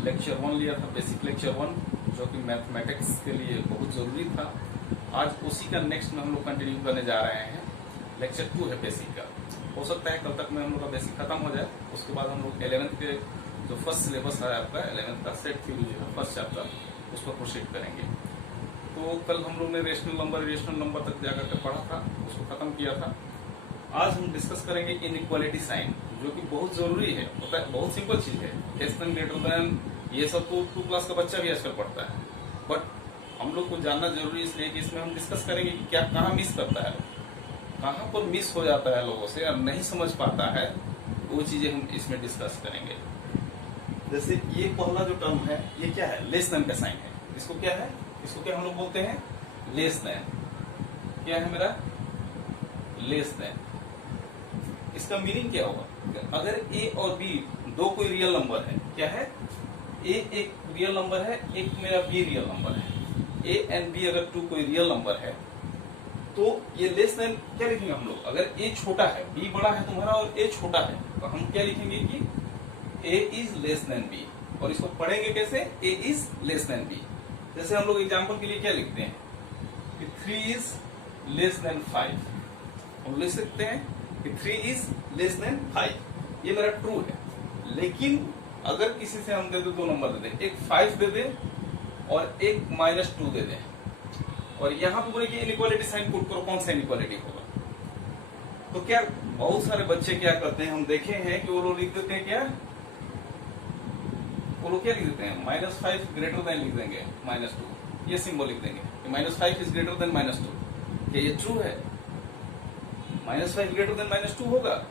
Lecture 1 लिया था, basic lecture 1, जो कि मैथमेटिक्स के लिए बहुत जरूरी था। आज उसी का नेक्स्ट में हम लोग कंटिन्यू करने जा रहे हैं। लेक्चर 2 है बेसिक का। हो सकता है कल तक में हम लोग का बेसिक खत्म हो जाए, उसके बाद हम लोग 11th के जो फर्स्ट सिलेबस है आपका 11th का सेट थ्योरी जो है फर्स्ट चैप्टर, उस पर प्रोसीड करेंगे। तो कल हम लोग ने रेशनल नंबर तक जाकर के पढ़ा था, उसको खत्म किया था। आज हम डिस्कस करेंगे इनइक्वालिटी साइन, जो कि बहुत जरूरी है। पता है, बहुत सिंपल चीज है, लेस देन ग्रेटर देन, ये सब तो 2 क्लास का बच्चा भी आजकल पढ़ता है, बट हम लोग को जानना जरूरी इसलिए कि इसमें हम डिस्कस करेंगे कि क्या कहाँ मिस करता है, कहाँ पर मिस हो जाता है लोगों से और नहीं समझ पाता है, वो चीजें हम इसमें डिस्कस करेंगे। जैसे ये पहला जो टर्म है, ये क्या है? लेस देन का साइन है। इसको क्या है? इसको क्या हम लोग बोलते हैं? Less than. क्या है मेरा? Less than. इसका मीनिंग क्या होगा? अगर ए और बी दो कोई रियल नंबर है, क्या है? ए एक रियल नंबर है, एक मेरा बी रियल नंबर है। ए एंड बी अगर 2 कोई रियल नंबर है, तो ये लेस देन क्या लिखेंगे हम लोग? अगर ए छोटा है, बी बड़ा है तुम्हारा और ए छोटा है, तो हम क्या लिखेंगे कि ए इज लेस देन बी। और इसको पढ़ेंगे कैसे? ए इज लेस देन बी। जैसे हम लोग एग्जाम्पल के लिए क्या लिखते हैं कि 3 इज लेस देन 5। हम लिख सकते हैं कि 3 इज लेस देन 5, ये मेरा ट्रू है। लेकिन अगर किसी से हम दे दो, 2 नंबर दे दे, एक 5 दे दे और एक -2 दे दे, और यहाँ पे बोले कि इनइक्वालिटी साइन पुट करो, कौन सा इनइक्वालिटी होगा? तो क्या बहुत सारे बच्चे क्या करते हैं, हम देखे हैं कि वो लोग लिख देते हैं क्या, वो लोग क्या लिख देते हैं? -5 ग्रेटर देन लिख देंगे -2, ये सिंबल लिख देंगे कि -5 इज ग्रेटर देन -2। क्या ये ट्रू है? -5 ग्रेटर देन -2 होगा?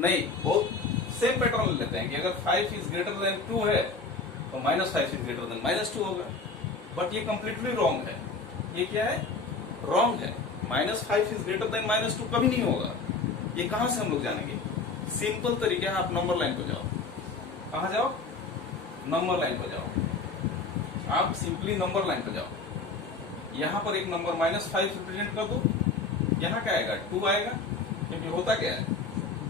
नहीं। बहुत सेम पैटर्न लेते हैं कि अगर 5 इज ग्रेटर देन 2 है तो -5 इज ग्रेटर देन -2 होगा, बट ये कंप्लीटली रॉन्ग है। ये क्या है? रॉन्ग है। -5 इज ग्रेटर देन -2 कभी नहीं होगा। ये कहां से हम लोग जानेंगे? सिंपल तरीका है, आप नंबर लाइन पे जाओ। कहां जाओ? नंबर लाइन पे जाओ। आप सिंपली नंबर लाइन पे जाओ। यहां पर एक नंबर -5 रिप्रेजेंट कर दो, यहां क्या आएगा? 2 आएगा। क्योंकि होता क्या है,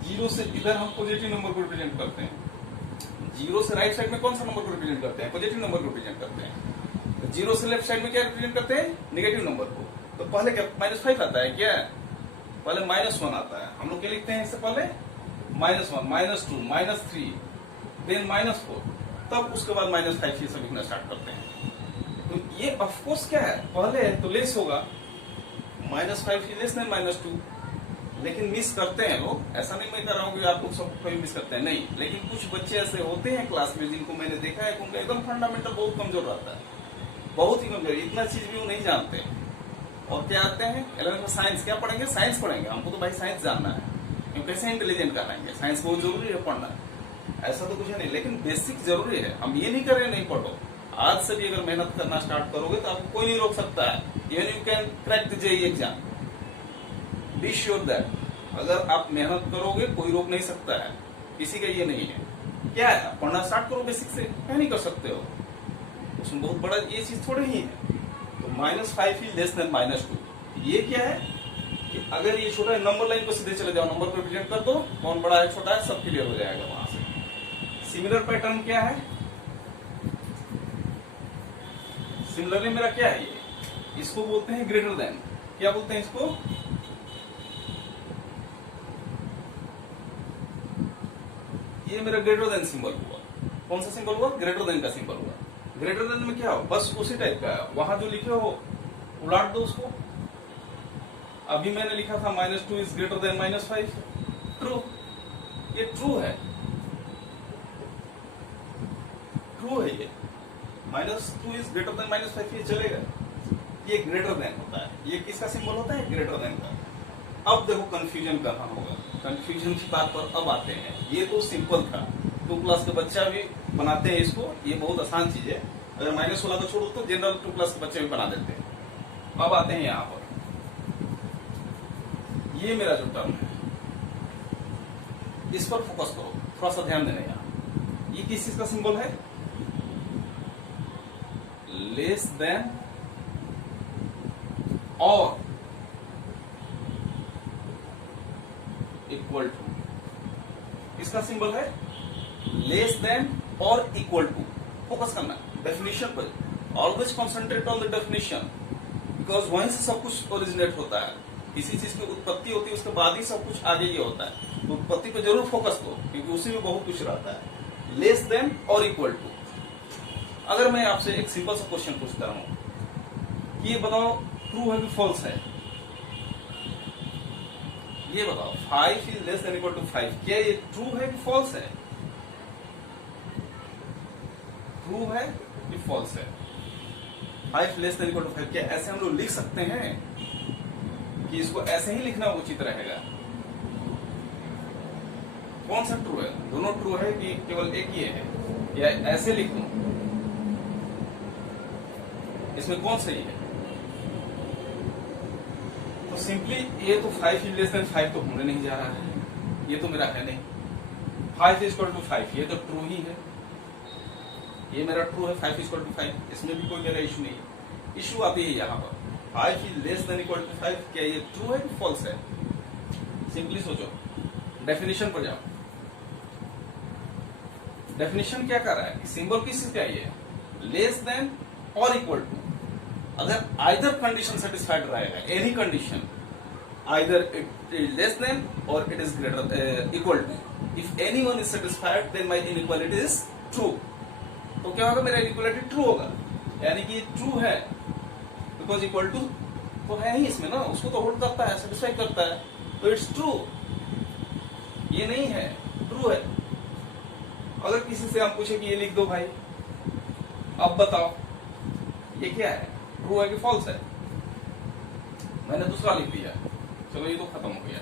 0 से इधर हम पॉजिटिव नंबर को रिप्रेजेंट करते हैं, 0 से राइट साइड में कौन सा नंबर को रिप्रेजेंट करते हैं? पॉजिटिव नंबर को रिप्रेजेंट करते हैं। 0 से लेफ्ट साइड में क्या रिप्रेजेंट करते हैं? नेगेटिव नंबर को। तो पहले क्या -5 आता है? क्या पहले -1 आता है। हम लोग क्या लिखते हैं इससे पहले? -1, -2, -3, देन -4, तब उसके बाद -5 ये सब लिखना स्टार्ट करते हैं। तो ये ऑफकोर्स क्या है, पहले है तो लेस होगा, -5 लेस देन -2। लेकिन मिस करते हैं लोग, ऐसा नहीं मैं कह रहा हूँ कि आप लोग सब कभी मिस करते हैं, नहीं। लेकिन कुछ बच्चे ऐसे होते हैं क्लास में जिनको मैंने देखा है, उनका एकदम फंडामेंटल बहुत कमजोर रहता है, बहुत ही कमजोर, इतना चीज भी वो नहीं जानते। और क्या आते हैं 11th में साइंस, क्या पढ़ेंगे? साइंस पढ़ेंगे। हमको तो भाई साइंस जानना है, क्योंकि कैसे इंटेलिजेंट कराएंगे, साइंस बहुत जरूरी है पढ़ना, ऐसा तो कुछ है नहीं। लेकिन बेसिक जरूरी है। हम ये नहीं कर रहे नहीं पढ़ो, आज से भी अगर मेहनत करना स्टार्ट करोगे तो आपको कोई नहीं रोक सकता है। Even you can crack the JEE exam, be sure that. अगर आप मेहनत करोगे कोई रोक नहीं सकता है, किसी का ये नहीं है। क्या है, पढ़ना स्टार्ट करो बेसिक से, क्या नहीं कर सकते हो, उसमें बहुत बड़ा ये चीज थोड़ी ही है। तो -5 ही लेस देन -2, ये क्या है कि अगर ये छोटा है, नंबर लाइन को सीधे चले जाओ, नंबर को रिप्रेजेंट कर दो, कौन बड़ा है छोटा है सब क्लियर हो जाएगा वहां से। सिमिलर पैटर्न क्या है? सिमिलरली मेरा क्या है, ये इसको बोलते हैं ग्रेटर देन। क्या बोलते हैं इसको? ये मेरा ग्रेटर देन सिंबल हुआ। कौन सा सिंबल हुआ? ग्रेटर देन का सिंबल हुआ। ग्रेटर देन में क्या हो? बस उसी टाइप का है, वहां जो लिखे हो उलाट दो उसको। अभी मैंने लिखा था -2 इज ग्रेटर देन -5, ट्रू। ये ट्रू है, ट्रू है। ये -2 इज ग्रेटर देन -5, ये चलेगा। ये ग्रेटर देन होता है। ये किसका सिंबल होता है? ग्रेटर देन का। अब देखो कंफ्यूजन कहाँ होगा, कंफ्यूजन की बात पर अब आते हैं। ये तो सिंपल था, 2 क्लास के बच्चा भी बनाते हैं इसको, ये बहुत आसान चीज है। अगर माइनस वाला को छोड़ो तो जनरल 2 क्लास के बच्चे भी बना देते हैं। अब आते हैं यहाँ पर, ये मेरा जो टर्म है इस पर फोकस करो, थोड़ा सा ध्यान देना। यहाँ ये किस चीज का सिंबल है? लेस देन और इक्वल टू, इसका सिंबल है लेस देन और इक्वल टू। फोकस करना है डेफिनेशन पर, always concentrate on the definition, because वहीं से सब कुछ ओरिजिनेट होता है। किसी चीज की उत्पत्ति होती है, उसके बाद ही सब कुछ आगे ये होता है। तो उत्पत्ति पे जरूर फोकस दो, क्योंकि उसी में बहुत कुछ रहता है। लेस देन और इक्वल टू। अगर मैं आपसे एक सिंपल सा क्वेश्चन पूछता हूं कि ये बताओ ट्रू है कि फॉल्स है, ये बताओ 5 is less than equal to 5, क्या ये ट्रू है कि फॉल्स है? ट्रू है कि फॉल्स है? 5 लेस देन इक्वल टू 5, क्या ऐसे हम लोग लिख सकते हैं कि इसको ऐसे ही लिखना उचित रहेगा? कौन सा ट्रू है? दोनों ट्रू है कि केवल एक ही है, या ऐसे लिख दूं? इसमें कौन सही है? तो सिंपली ये तो 5 इज लेस देन 5 तो होने नहीं जा रहा है, ये तो मेरा है नहीं। 5 इज इक्वल टू 5 ये तो ट्रू ही है, ये मेरा ट्रू है 5 इज इक्वल टू 5, इसमें भी कोई मेरा इशू नहीं है। इशू आती है यहाँ पर 5 is less than equal to 5, क्या ये ट्रू है कि फॉल्स है? सिंपली सोचो, डेफिनेशन पर जाओ। डेफिनेशन क्या कर रहा है? सिंबल किससे चाहिए? लेस देन और इक्वल टू। अगर आइदर कंडीशन सेटिस्फाइड रहेगा, any condition, either it is less than और it is greater equal to, if any one is satisfied then my inequality is true. तो क्या होगा? मेरा इनइक्वालिटी ट्रू होगा, यानी कि ये ट्रू है, बिकॉज इक्वल टू तो है ही इसमें ना, उसको तो होल्ड करता है, सेटिस्फाई करता है, तो इट्स ट्रू। ये नहीं है, ट्रू है। अगर किसी से हम पूछे कि ये लिख दो भाई, अब बताओ ये क्या है, ट्रू है कि फॉल्स है? मैंने दूसरा लिख दिया, चलो ये तो खत्म हो गया।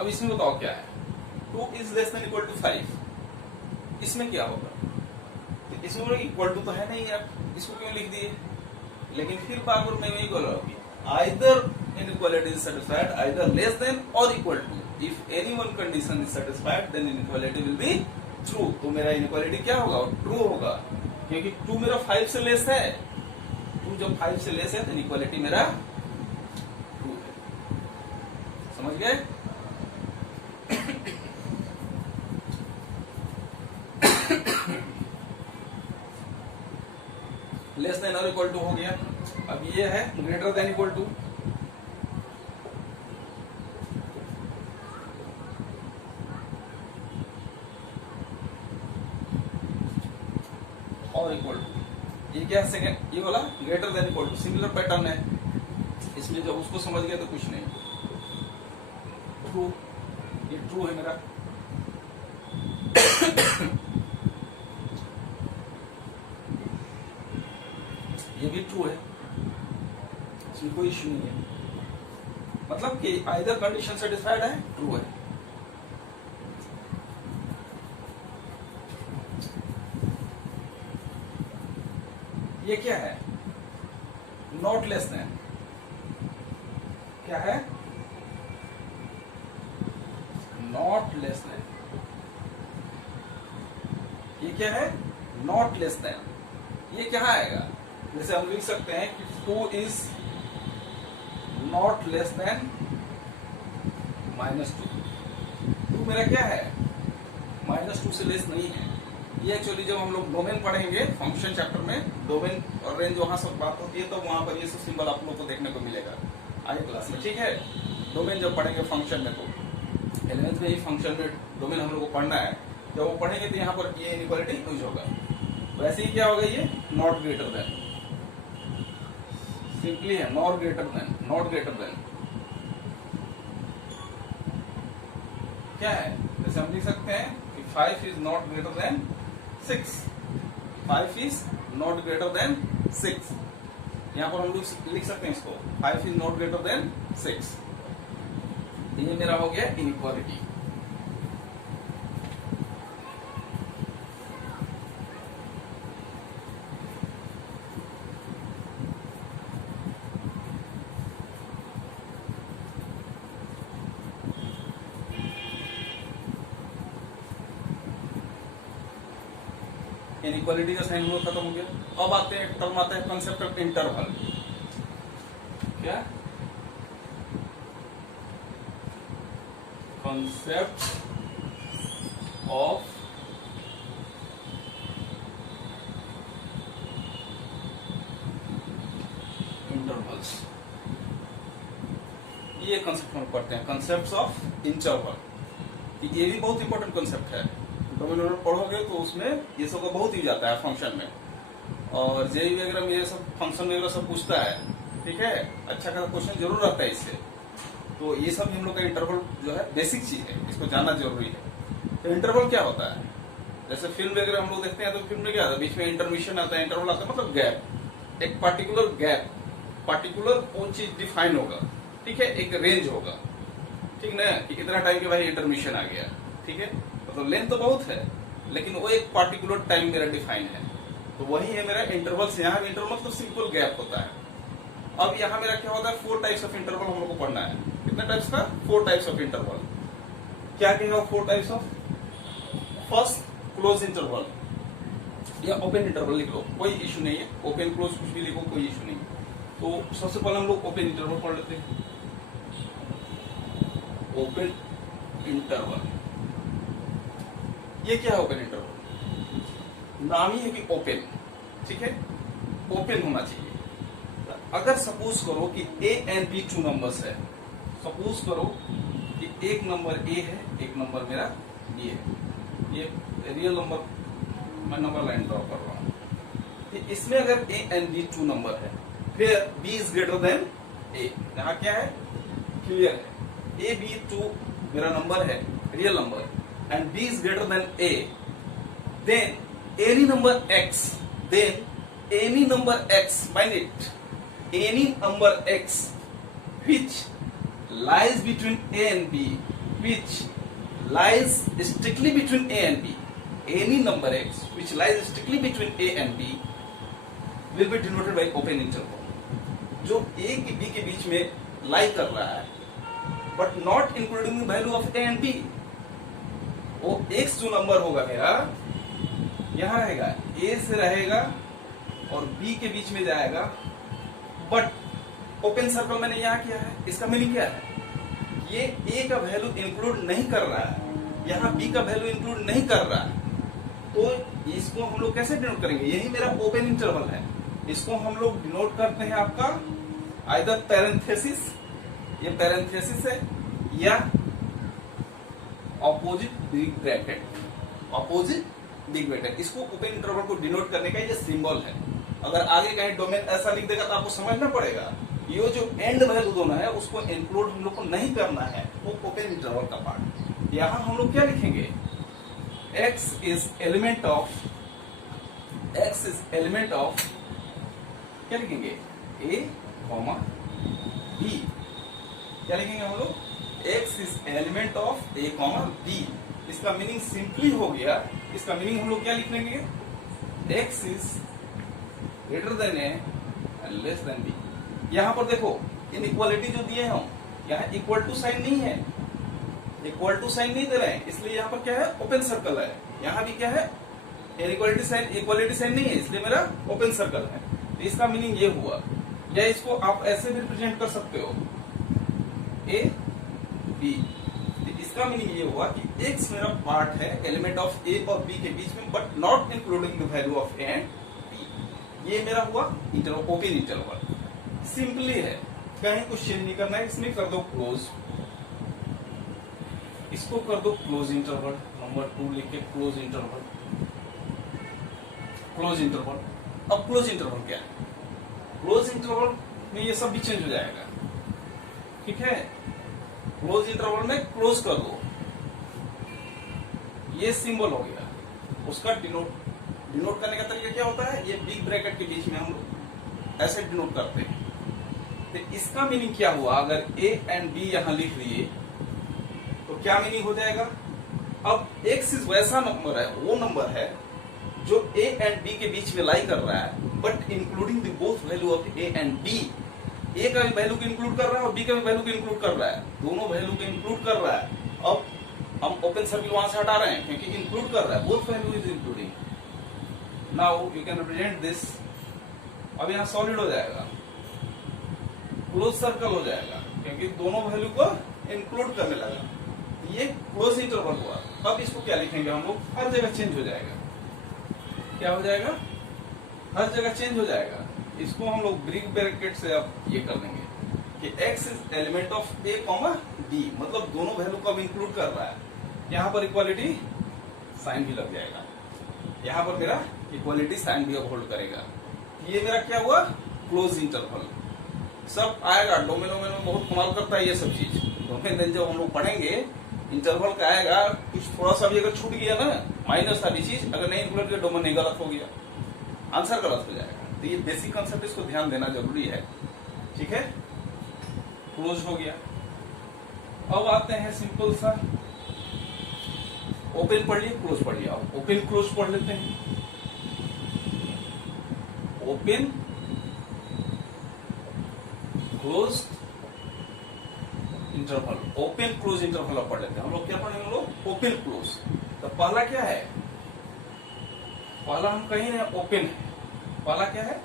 अब इसमें बताओ क्या है? 2 is less than equal to 5, इसमें क्या होगा? तो इसमें इक्वल टू तो है नहीं यार, इसको क्यों लिख दिए? लेकिन फिर बार बार मैं वही बोल रहा हूँ, either inequality is satisfied, either less than और equal to. If any one condition is satisfied then inequality will be true. तो मेरा इनइक्वालिटी क्या होगा? ट्रू होगा, क्योंकि 2 मेरा 5 से लेस है। 2 जब 5 से लेस है तो इनइक्वालिटी मेरा ट्रू है। समझ गए? लेस देन और इक्वल टू हो गया। अब ये है ग्रेटर देन इक्वल टू। और इक्वल टू, ये क्या है? सेकेंड, ये वाला greater than equal to similar pattern है, इसमें जब उसको समझ गया तो कुछ नहीं। ट्रू, ये ट्रू है मेरा। ये भी ट्रू है, इसमें कोई इश्यू नहीं है, मतलब कि आइदर कंडीशन सेटिस्फाइड है, ट्रू है। ये क्या है? Not less than. क्या है? Not less than. ये क्या है? Not less than. ये क्या आएगा? जैसे हम लिख सकते हैं कि 2 इज नॉट लेस देन -2। 2 मेरा क्या है? -2 से लेस नहीं है। ये एक्चुअली जब हम लोग डोमेन पढ़ेंगे फंक्शन चैप्टर में, डोमेन और रेंज वहां सब बात होती है, तो वहां पर ये सब सिंबल आप लोग को देखने को मिलेगा आगे क्लास में, ठीक है? डोमेन जब पढ़ेंगे फंक्शन में, तो 11th में ही फंक्शन में डोमेन हम लोग को पढ़ना है। जब वो पढ़ेंगे तो यहाँ पर ये इनइक्वालिटी यूज होगा। वैसे ही क्या होगा? ये नॉट ग्रेटर देन, सिंपली है not greater than. Not greater than क्या है? जैसे हम लिख सकते हैं कि 5 is not greater than 6। 5 is not greater than 6। यहां पर हम लोग लिख सकते हैं इसको 5 इज नॉट ग्रेटर देन 6। ये मेरा हो गया इनइक्वालिटी। इनइक्वालिटी का साइन हुआ, खत्म हो गया। अब आते हैं, टर्म आता है कॉन्सेप्ट ऑफ इंटरवल। क्या? कॉन्सेप्ट ऑफ कंसेप्ट हम पढ़ते हैं, कंसेप्ट ऑफ इंटरवल। ये भी बहुत इंपॉर्टेंट कंसेप्ट है, डोमिनोमिनेटर पढ़ोगे तो उसमें ये सब का बहुत यूज आता है फंक्शन में, और जेई वगैरह में ये सब फंक्शन वगैरह सब पूछता है, ठीक है, अच्छा खासा क्वेश्चन जरूर आता है इससे। तो ये सब हम लोग का इंटरवल जो है बेसिक चीज है, इसको जानना जरूरी है। तो इंटरवल क्या होता है, जैसे फिल्म वगैरह हम लोग देखते हैं तो फिल्म में क्या आता है, बीच में इंटरमिशन आता है, इंटरवल आता है, मतलब गैप, एक पार्टिकुलर गैप, पार्टिकुलर वो चीज डिफाइन होगा, ठीक है, एक रेंज होगा, ठीक ना, कि इतना टाइम के बाद इंटरमिशन आ गया, ठीक है, मतलब लेंथ तो बहुत है लेकिन वो एक पार्टिकुलर टाइम मेरा डिफाइन है, तो वही है मेरा इंटरवल। से यहाँ इंटरवल मतलब सिंपल गैप होता है। अब यहाँ मेरा क्या होता है, 4 टाइप्स ऑफ इंटरवल हम लोग को पढ़ना है। कितने टाइप्स का, 4 टाइप्स ऑफ इंटरवल। क्या कहेगा 4 types of, first close interval या ओपन इंटरवल लिख लो, कोई इश्यू नहीं है, ओपन क्लोज कुछ भी लिखो कोई इश्यू नहीं। तो सबसे पहले हम लोग ओपन इंटरवल पढ़ लेते हैं। ओपन इंटरवल, ये क्या है ओपन इंटरवल, नाम ही है कि ओपन, ठीक है, ओपन होना चाहिए। अगर सपोज करो कि ए एंड बी 2 नंबर्स है, सपोज करो कि एक नंबर ए है, एक नंबर मेरा बी है, ये रियल नंबर मैं नंबर लाइन ड्रॉ कर रहा हूं। इसमें अगर ए एंड बी 2 नंबर है, फिर बी इज ग्रेटर देन ए, यहां क्या है, क्लियर है, ए बी 2 मेरा नंबर है, real number, and b is greater than a, then any number x, then any number x, mind it, any number x which lies between a and b, which lies strictly between a and b, any number x which lies strictly between a and b will be denoted by open interval। जो a की b के बीच में लाई कर रहा है but not including the value of a and b, वो x जो number होगा मेरा यहां रहेगा, a से रहेगा और b के बीच में जाएगा, बट ओपन सर्कल मैंने यहां किया है। इसका मीनिंग क्या है, ये a का वैल्यू इंक्लूड नहीं कर रहा है, यहां b का वैल्यू इंक्लूड नहीं कर रहा है, तो इसको हम लोग कैसे डिनोट करेंगे, यही मेरा ओपन इंटरवल है। इसको हम लोग डिनोट करते हैं आपका आइदर पैरेंथेसिस, ये पैरेंथेसिस है, या opposite big bracket, opposite big bracket. इसको ओपन इंटरवल को डिनोट करने का ये सिंबल है। अगर आगे कहीं डोमेन ऐसा लिख देगा तो आपको समझना पड़ेगा ये जो एंड वैल्यू दोनों है उसको इंक्लूड हम लोग को नहीं करना है, वो ओपन इंटरवल का पार्ट। यहां हम लोग क्या लिखेंगे, x is element of, x is element of, क्या लिखेंगे, a, b, क्या लिखेंगे हम लोग, x is element of a, b। इसका मीनिंग सिंपली हो गया, इसका मीनिंग हम लोग क्या लिख लेंगे, x is greater than a and less than b। यहां पर देखो इनइक्वालिटी जो दिए हम, यहाँ इक्वल टू साइन नहीं है, इक्वल टू साइन नहीं दे रहे हैं, इसलिए यहाँ पर क्या है, ओपन सर्कल है। यहाँ भी क्या है, इनइक्वालिटी साइन, इक्वालिटी साइन नहीं है, इसलिए मेरा ओपन सर्कल है। तो इसका मीनिंग ये हुआ, या इसको आप ऐसे भी रिप्रेजेंट कर सकते हो, a b। इसका मीनिंग ये हुआ कि x मेरा पार्ट है एलिमेंट ऑफ a और b के बीच में, but not including the value of a and b। ये मेरा हुआ इंटरवल, ओपन इंटरवल। सिंपली है, कहीं कुछ चेंज नहीं करना है, इसमें कर दो क्लोज, इसको कर दो क्लोज इंटरवल, नंबर 2 लिख के क्लोज इंटरवल, क्लोज इंटरवल। अब क्लोज इंटरवल क्या है, क्लोज इंटरवल में ये सब भी चेंज हो जाएगा, ठीक है। क्लोज इंटरवल में क्लोज कर दो, ये सिंबल हो गया, उसका डिनोट करने का तरीका क्या होता है, ये बिग ब्रैकेट के बीच में हम लोग ऐसे डिनोट करते हैं। तो इसका मीनिंग क्या हुआ, अगर a एंड b यहां लिख दिए तो क्या मीनिंग हो जाएगा, अब x इज वैसा नंबर है, वो नंबर है जो a एंड b के बीच में लाई कर रहा है, but including the both value of a and b। a का भी वैल्यू को इंक्लूड कर रहा है और b का भी वैल्यू को इंक्लूड कर रहा है, दोनों वैल्यू को इंक्लूड कर रहा है। अब हम ओपन सर्कल वहां से हटा रहे हैं क्योंकि इंक्लूड कर रहा है, both value is including. Now you can represent this, अब यहाँ सॉलिड हो जाएगा, क्लोज सर्कल हो जाएगा क्योंकि दोनों वैल्यू को इंक्लूड करने लगा, ये क्लोज इंटरवल हुआ। अब इसको क्या लिखेंगे हम लोग, हर जगह चेंज हो जाएगा, क्या हो जाएगा, हर जगह चेंज हो जाएगा। इसको हम लोग बिग ब्रैकेट से अब ये कर देंगे, कि x is element of a comma b, मतलब दोनों वैल्यू को अब इंक्लूड कर रहा है। यहां पर इक्वालिटी साइन भी लग जाएगा, यहां पर मेरा इक्वालिटी साइन भी अब होल्ड करेगा। ये मेरा क्या हुआ, क्लोज इंटरवल। सब आएगा, डोमेन में बहुत कमाल करता है ये सब चीज। डोमेन जब हम लोग पढ़ेंगे इंटरवल का आएगा, कुछ थोड़ा सा भी अगर छूट गया ना, माइनस वाली चीज अगर नहीं इंक्लूड किया, डोमेन नहीं, गलत हो गया, आंसर गलत हो जाएगा। तो ये बेसिक कंसेप्ट, इसको ध्यान देना जरूरी है। ठीक है, क्लोज हो गया। अब आते हैं सिंपल सा, ओपन पढ़ लिए, क्लोज पढ़ लिया। अब ओपन क्लोज पढ़ लेते हैं। Open close interval, open close interval अब पढ़ लेते हैं। हम लोग क्या पढ़ेंगे, हम लोग ओपन क्लोज। तो पहला क्या है, पहला हम कहीं नहीं, ओपन है। पहला क्या है,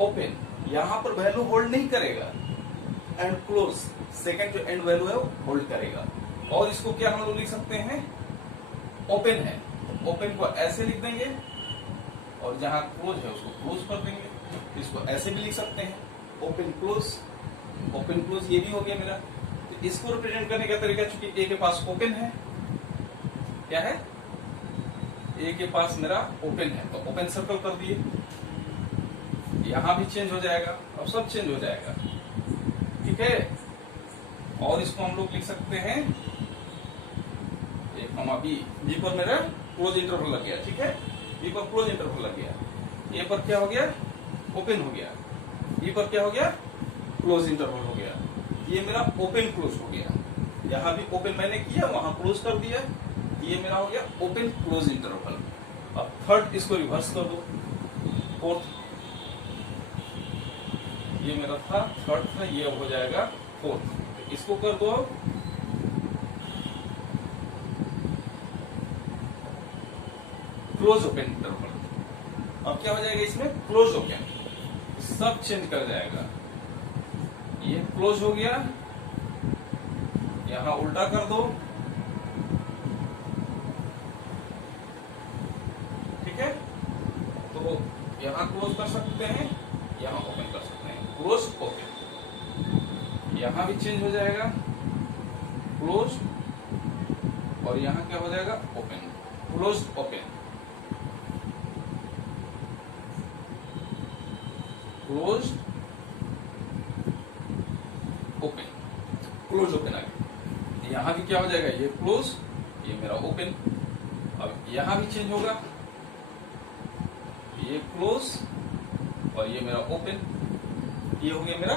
ओपन, यहां पर वैल्यू होल्ड नहीं करेगा। एंड क्लोज, सेकंड जो एंड वैल्यू है वो होल्ड करेगा। और इसको क्या हम लोग लिख सकते हैं, ओपन है, ओपन को ऐसे लिख देंगे, और जहां क्लोज है उसको क्लोज कर देंगे। इसको ऐसे भी लिख सकते हैं, ओपन क्लोज। ओपन क्लोज ये भी हो गया मेरा। तो इसको रिप्रेजेंट करने का तरीका, चूंकि ए के पास ओपन है, क्या है, ए के पास मेरा ओपन है, तो ओपन सर्कल कर दिए। यहां भी चेंज हो जाएगा, अब सब चेंज हो जाएगा। ठीक है, और इसको हम लोग लिख सकते हैं ए कॉमा बी। बी पर मेरा क्लोज इंटरवल लग गया। ठीक है, बी पर क्लोज इंटरवल लग गया। ए पर क्या हो गया, ओपन हो गया। बी पर क्या हो गया, क्लोज इंटरवल हो गया। ये मेरा ओपन क्लोज हो गया। यहां भी ओपन मैंने किया, वहां क्लोज कर दिया। ये मेरा हो गया ओपन क्लोज इंटरवल। अब थर्ड, इसको रिवर्स कर दो, फोर्थ। ये मेरा था थर्ड था, ये अब हो जाएगा फोर्थ। इसको कर दो क्लोज ओपन इंटरवल। अब क्या हो जाएगा इसमें, क्लोज ओपन, सब चेंज कर जाएगा। ये क्लोज हो गया, यहां उल्टा कर दो। ठीक है, तो यहां क्लोज कर सकते हैं, यहां ओपन कर सकते हैं, क्लोज ओपन। यहां भी चेंज हो जाएगा, क्लोज, और यहां क्या हो जाएगा, open, close open, close open, close open आ गया। यहां भी क्या हो जाएगा, ये क्लोज, ये मेरा ओपन। अब यहां भी चेंज होगा, ये क्लोज और ये मेरा ओपन। ये हो गया मेरा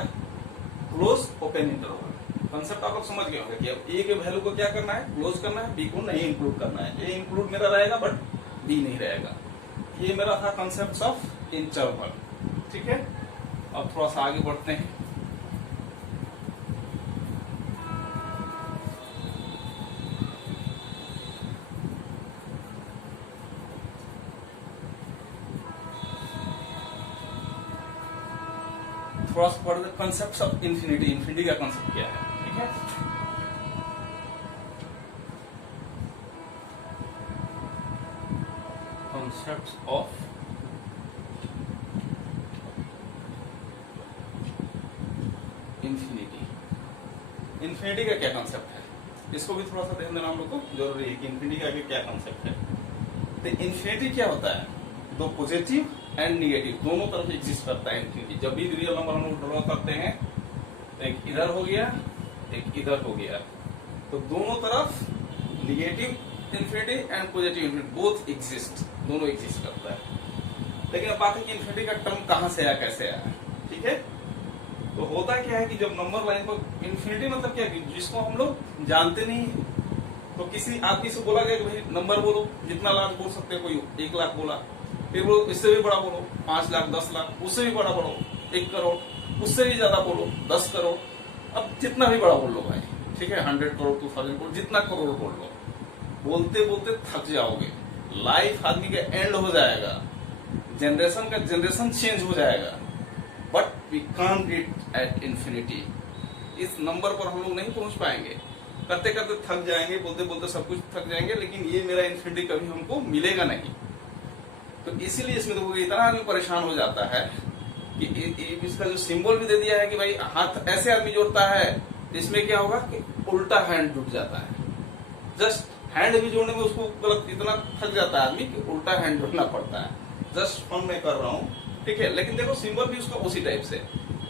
क्लोज ओपन इंटरवल। कंसेप्ट आप लोग समझ गए होंगे कि अब ए के वैल्यू को क्या करना है, क्लोज करना है, बी को नहीं इंक्लूड करना है। ए इंक्लूड मेरा रहेगा बट बी नहीं रहेगा। ये मेरा था कंसेप्ट ऑफ इंटरवल। ठीक है, अब थोड़ा सा आगे बढ़ते हैं। थोड़ा सा पढ़ कंसेप्ट ऑफ इंफिनिटी। इंफिनिटी का कंसेप्ट क्या है, ठीक है। Concept of infinity. इंफिनिटी का क्या कंसेप्ट है, इसको भी थोड़ा सा ध्यान देना हम लोग को जरूरी है कि इंफिनिटी का आगे क्या कंसेप्ट है। तो इंफिनिटी क्या होता है, दो पॉजिटिव एंड निगेटिव दोनों तरफ एग्जिस्ट करता है इंफिनिटी। जब भी रियल नंबर हम लोग ड्रॉ करते हैं तो एक इधर हो गया, एक इधर हो गया, तो दोनों तरफ negative infinity and positive infinity both exist, दोनों एग्जिस्ट करता है। लेकिन अब बात है कि इंफिनिटी का टर्म कहां से आया, कैसे आया। ठीक है, तो होता क्या है कि जब नंबर लाइन पर इंफिनिटी मतलब क्या है, जिसको हम लोग जानते नहीं, तो किसी आदमी से बोला गया कि भाई नंबर बोलो, जितना लाख बोल सकते हो, कोई 1 लाख बोला, फिर वो इससे भी बड़ा बोलो 5 लाख 10 लाख, उससे भी बड़ा बोलो 1 करोड़, उससे भी ज्यादा बोलो 10 करोड़, अब जितना भी बड़ा बोल लो भाई। ठीक है, 100 करोड़ 2000 करोड़, जितना करोड़ बोल लो, बोलते बोलते थक जाओगे, लाइफ आदमी का एंड हो जाएगा, जनरेशन का जनरेशन चेंज हो जाएगा, but we can't reach at infinity. इस नंबर पर हम लोग नहीं पहुंच पाएंगे, करते करते थक जाएंगे, बोलते बोलते सब कुछ थक जाएंगे, लेकिन ये मेरा इंफिनिटी कभी हमको मिलेगा नहीं। तो इसीलिए इसमें तो इतना आदमी परेशान हो जाता है कि इसका जो सिंबल भी दे दिया है कि भाई हाथ ऐसे आदमी जोड़ता है, तो इसमें क्या होगा कि उल्टा हैंड जुट जाता है। जस्ट हैंड भी जोड़ने में उसको गलत इतना थक जाता है आदमी कि उल्टा हैंड जोड़ना पड़ता है। जस्ट फन में कर रहा हूँ, ठीक है। लेकिन देखो सिंबल भी उसका उसी टाइप से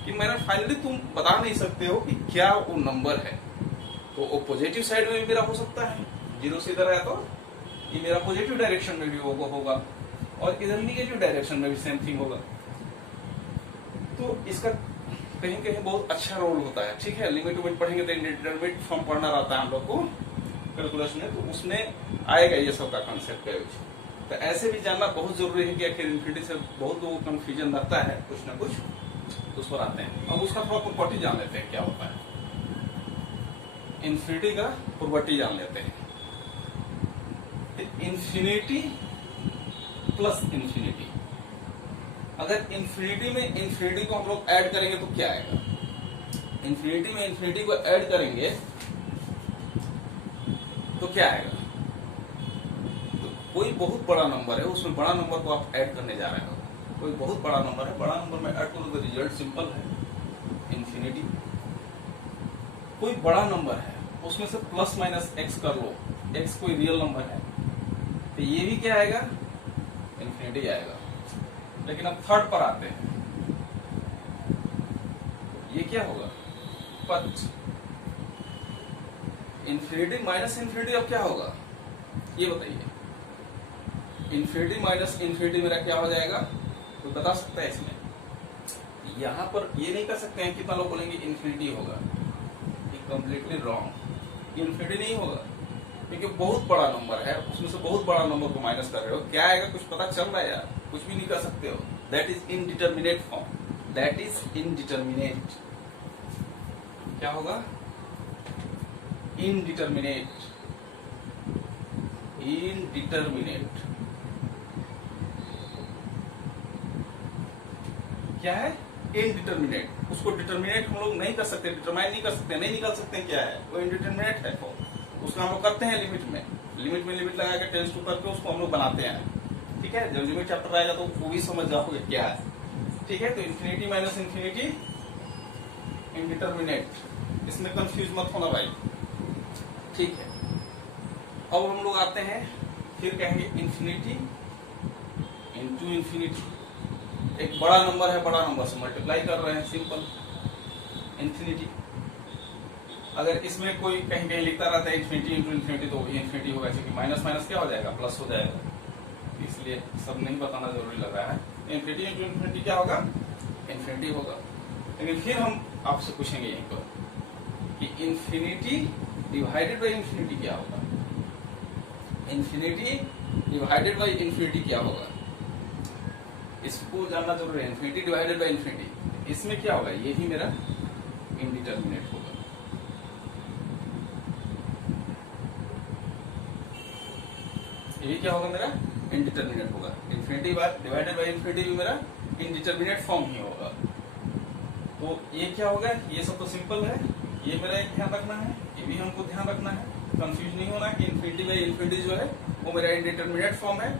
कि मैंने फाइनली तुम बता नहीं सकते हो कि क्या वो नंबर है। तो वो पॉजिटिव साइड में भी मेरा हो सकता है, 0 से इधर आया तो ये मेरा पॉजिटिव डायरेक्शन में भी होगा और इधर निगेटिव डायरेक्शन में भी सेम थिंग होगा। तो इसका कहीं कहीं बहुत अच्छा रोल होता है, ठीक है। लिमिट विमिट पढ़ेंगे तो इंडिटरमिनेट फॉर्म पढ़ना रहता है हम लोग को कैलकुलस में, तो उसमें आएगा ये सब का कॉन्सेप्ट का यूज। तो ऐसे भी जानना बहुत जरूरी है कि आखिर इन्फिनिटी से बहुत लोगों को कंफ्यूजन रहता है कुछ ना कुछ, तो उस पर आते हैं। अब उसका थोड़ा प्रॉपर्टी जान लेते हैं क्या होता है। इन्फिनिटी का प्रॉपर्टी जान लेते हैं। इन्फिनिटी प्लस इन्फिनिटी, अगर इन्फिनिटी में इन्फिनिटी को हम लोग ऐड करेंगे तो क्या आएगा। इन्फिनिटी में इन्फिनिटी को ऐड करेंगे तो क्या आएगा। तो कोई बहुत बड़ा नंबर है, उसमें बड़ा नंबर को आप ऐड करने जा रहे हो। कोई बहुत बड़ा नंबर है, बड़ा नंबर में ऐड करो तो रिजल्ट सिंपल है, इन्फिनिटी। कोई बड़ा नंबर है, उसमें से प्लस माइनस एक्स कर लो, एक्स कोई रियल नंबर है, तो ये भी क्या आएगा, इन्फिनिटी आएगा। लेकिन अब थर्ड पर आते हैं, ये क्या होगा, पच। इन्फिनिटी माइनस इन्फिनिटी अब क्या होगा ये बताइए। इन्फिनिटी माइनस इन्फिनिटी मेरा क्या हो जाएगा, तो बता सकता है इसमें। यहां पर ये नहीं कर सकते हैं, कितना लोग बोलेंगे इन्फिनिटी होगा, ये कंप्लीटली रॉन्ग। इन्फिनिटी नहीं होगा क्योंकि बहुत बड़ा नंबर है, उसमें से बहुत बड़ा नंबर को माइनस कर रहे हो, क्या आएगा कुछ पता चल रहा है यार, कुछ भी नहीं कर सकते हो। That is indeterminate form, that is indeterminate. क्या होगा, इनडिटर्मिनेट, इनडिटर्मिनेट। क्या है, इनडिटर्मिनेट। उसको डिटर्मिनेट हम लोग नहीं कर सकते, डिटरमाइन नहीं कर सकते, नहीं निकाल सकते क्या है, वो इनडिटर्मिनेट है। तो उसका हम लोग करते हैं लिमिट में लिमिट लगा के टेंस टू करके उसको हम लोग बनाते हैं, ठीक है। जब लिमिट चैप्टर आएगा तो वो भी समझ जाओगे क्या है, ठीक है। तो इन्फिनिटी माइनस इन्फिनिटी इनडिटर्मिनेट, इसमें कंफ्यूज मत होना भाई, ठीक है। अब हम लोग आते हैं, फिर कहेंगे इन्फिनिटी इंटू इन्फिनिटी। एक बड़ा नंबर है, बड़ा नंबर से मल्टीप्लाई कर रहे हैं, सिंपल इन्फिनिटी। अगर इसमें कोई कहीं कहीं लिखता रहता है इन्फिनिटी इंटू इन्फिनिटी, तो इन्फिनिटी होगा, क्योंकि माइनस माइनस क्या हो जाएगा, प्लस हो जाएगा, इसलिए सब नहीं बताना जरूरी लग रहा है। इन्फिनिटी इंटू इन्फिनिटी क्या होगा, इन्फिनिटी होगा। लेकिन फिर हम आपसे पूछेंगे यहीं पर कि इन्फिनिटी डिवाइडेड बाई इन्फिनिटी क्या होगा। इन्फिनिटी डिवाइडेड बाई इन्फिनिटी क्या होगा, इसको जानना जरूरी है। इन्फिनिटी डिवाइडेड बाई इन्फिनिटी, इसमें क्या होगा, ये ही मेरा इनडिटर्मिनेट होगा। ये क्या होगा, मेरा इनडिटर्मिनेट होगा। इन्फिनिटी डिवाइडेड बाई इन्फिनिटी भी मेरा इनडिटर्मिनेट फॉर्म ही होगा। तो ये क्या होगा, ये सब तो सिंपल है, ये मेरा एक ध्यान रखना है, ये भी हमको ध्यान रखना है, कंफ्यूज नहीं होना कि इन्फिनिटी बाई इन्फिनिटी जो है वो मेरा इनडिटर्मिनेट फॉर्म है।